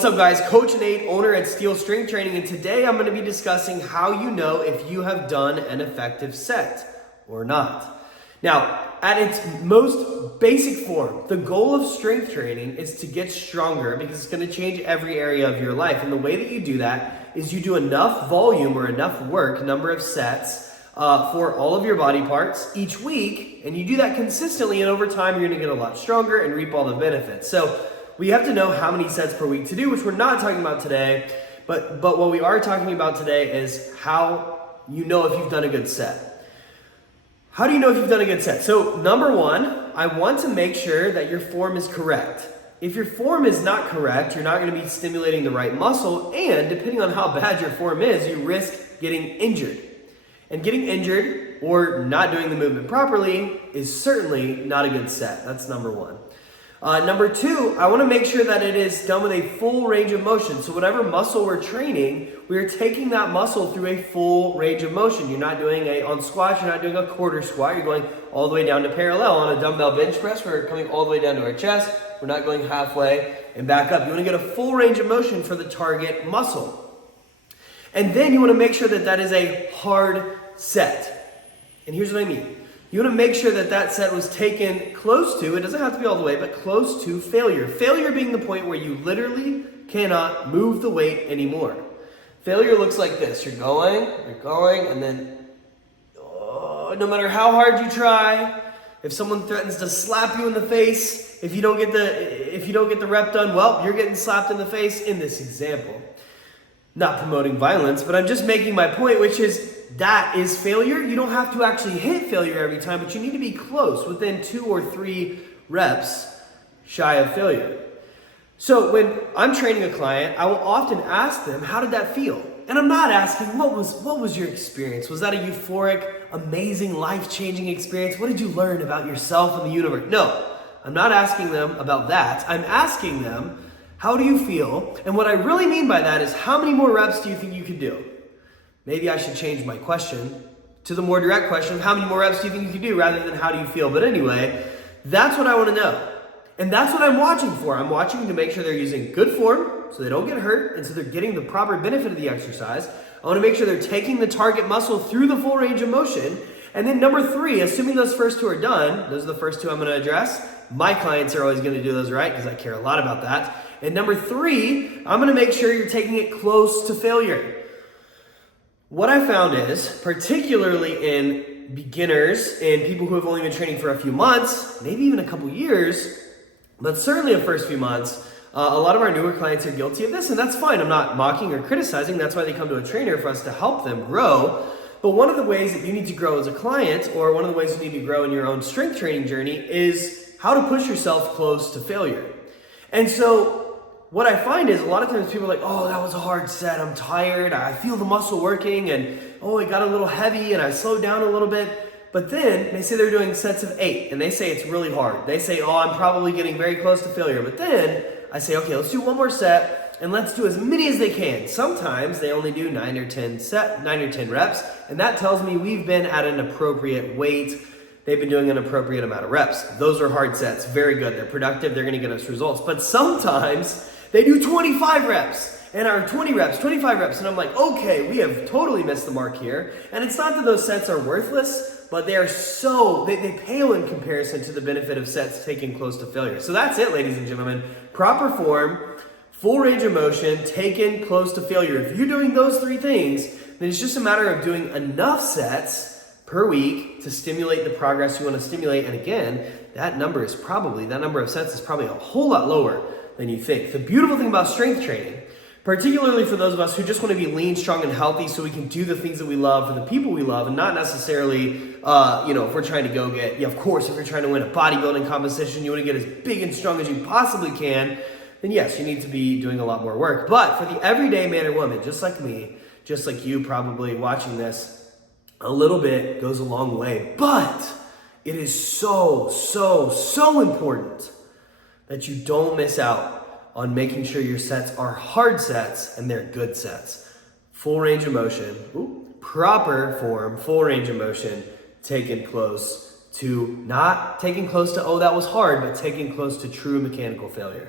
What's up guys, Coach Nate, owner at Steel Strength Training, and today I'm going to be discussing how you know if you have done an effective set or not. Now, at its most basic form, the goal of strength training is to get stronger because it's going to change every area of your life. And the way that you do that is you do enough volume or enough work, number of sets, for all of your body parts each week, and you do that consistently, and over time you're going to get a lot stronger and reap all the benefits. So we have to know how many sets per week to do, which we're not talking about today, but what we are talking about today is how you know if you've done a good set. How do you know if you've done a good set? So number one, I want to make sure that your form is correct. If your form is not correct, you're not going to be stimulating the right muscle, and depending on how bad your form is, you risk getting injured. And getting injured or not doing the movement properly is certainly not a good set. That's number one. Number two, I want to make sure that it is done with a full range of motion. So whatever muscle we're training, we're taking that muscle through a full range of motion. You're not doing on squats, you're not doing a quarter squat. You're going all the way down to parallel. On a dumbbell bench press, we're coming all the way down to our chest. We're not going halfway and back up. You want to get a full range of motion for the target muscle. And then you want to make sure that that is a hard set. And here's what I mean. You want to make sure that that set was taken close to, it doesn't have to be all the way, but close to failure. Failure being the point where you literally cannot move the weight anymore. Failure looks like this. You're going, and then no matter how hard you try, if someone threatens to slap you in the face, if you don't get the rep done, well, you're getting slapped in the face in this example. Not promoting violence, but I'm just making my point, which is that is failure. You don't have to actually hit failure every time, but you need to be close, within 2 or 3 reps shy of failure. So when I'm training a client, I will often ask them, how did that feel? And I'm not asking, what was your experience? Was that a euphoric, amazing, life-changing experience? What did you learn about yourself and the universe? No, I'm not asking them about that. I'm asking them, how do you feel? And what I really mean by that is, how many more reps do you think you could do? Maybe I should change my question to the more direct question of how many more reps do you think you could do rather than how do you feel? But anyway, that's what I want to know. And that's what I'm watching for. I'm watching to make sure they're using good form so they don't get hurt and so they're getting the proper benefit of the exercise. I want to make sure they're taking the target muscle through the full range of motion. And then number 3, assuming those first 2 are done, those are the first 2 I'm going to address. My clients are always going to do those right because I care a lot about that. And number 3, I'm going to make sure you're taking it close to failure. What I found is, particularly in beginners and people who have only been training for a few months, maybe even a couple years, but certainly the first few months, a lot of our newer clients are guilty of this, and that's fine. I'm not mocking or criticizing. That's why they come to a trainer, for us to help them grow. But one of the ways that you need to grow as a client, or one of the ways you need to grow in your own strength training journey, is how to push yourself close to failure. And so what I find is a lot of times people are like, oh, that was a hard set. I'm tired. I feel the muscle working, and oh, it got a little heavy and I slowed down a little bit. But then they say they're doing sets of 8 and they say it's really hard. They say, oh, I'm probably getting very close to failure. But then I say, okay, let's do one more set and let's do as many as they can. Sometimes they only do 9 or 10 reps, and that tells me we've been at an appropriate weight. They've been doing an appropriate amount of reps. Those are hard sets. Very good. They're productive. They're going to get us results. But sometimes they do 25 reps and are 20 reps, 25 reps. And I'm like, okay, we have totally missed the mark here. And it's not that those sets are worthless, but they are they pale in comparison to the benefit of sets taken close to failure. So that's it, ladies and gentlemen. Proper form, full range of motion, taken close to failure. If you're doing those 3 things, then it's just a matter of doing enough sets per week to stimulate the progress you want to stimulate. And again, that number of sets is probably a whole lot lower than you think. The beautiful thing about strength training, particularly for those of us who just want to be lean, strong, and healthy so we can do the things that we love for the people we love, and not necessarily, if we're trying to go get, of course, if you're trying to win a bodybuilding competition, you want to get as big and strong as you possibly can, then yes, you need to be doing a lot more work. But for the everyday man or woman, just like me, just like you probably watching this, a little bit goes a long way. But it is so, so, so important that you don't miss out on making sure your sets are hard sets and they're good sets. Full range of motion, proper form, full range of motion, taken close to, not taken close to, oh, that was hard, but taken close to true mechanical failure.